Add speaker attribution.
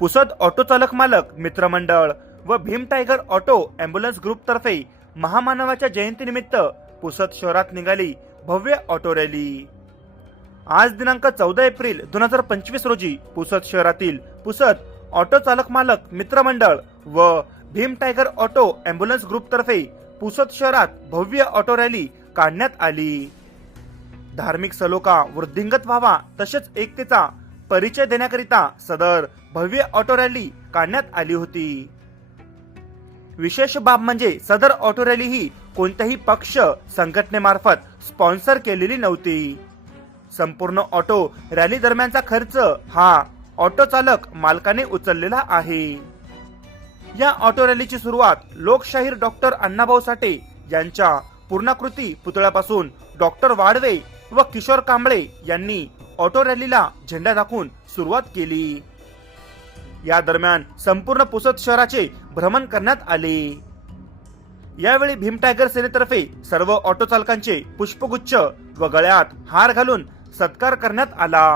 Speaker 1: Pusad auto चालक मालक मित्रमंडळ व Bhim tiger auto ambulance group तर्फे महामानवाच्या जयंतीनिमित्त पुसद शहरात निघाली भव्य ऑटो रॅली. आज दिनांक चौदा एप्रिल दोन हजार पंचवीस रोजी पुसद शहरातील पुसद ऑटो चालक मालक मित्रमंडळ व Bhim tiger auto ambulance group तर्फे पुसद शहरात भव्य ऑटो रॅली काढण्यात आली. धार्मिक सलोखा वृद्धिंगत व्हावा तसेच एकतेचा परिचय देण्याकरिता सदर भव्य ऑटो रॅली काढण्यात आली होती. विशेष बाब म्हणजे सदर ऑटो रॅली ही कोणत्याही पक्ष संघटनेमार्फत स्पॉन्सर केलेली नव्हती. संपूर्ण ऑटो रॅली दरम्यानचा खर्च हा ऑटो चालक मालकाने उचललेला आहे. या ऑटो रॅलीची सुरुवात लोकशाहीर डॉक्टर अण्णाभाऊ साठे यांच्या पूर्णाकृती पुतळ्यापासून डॉक्टर वाडवे व किशोर कांबळे यांनी ऑटो रॅलीला झेंडा दाखवून सुरुवात केली. या दरम्यान संपूर्ण पुसद शहराचे भ्रमण करण्यात आले. यावेळी भीम टायगर सेनेतर्फे सर्व ऑटो चालकांचे पुष्पगुच्छ व गळ्यात हार घालून सत्कार करण्यात आला.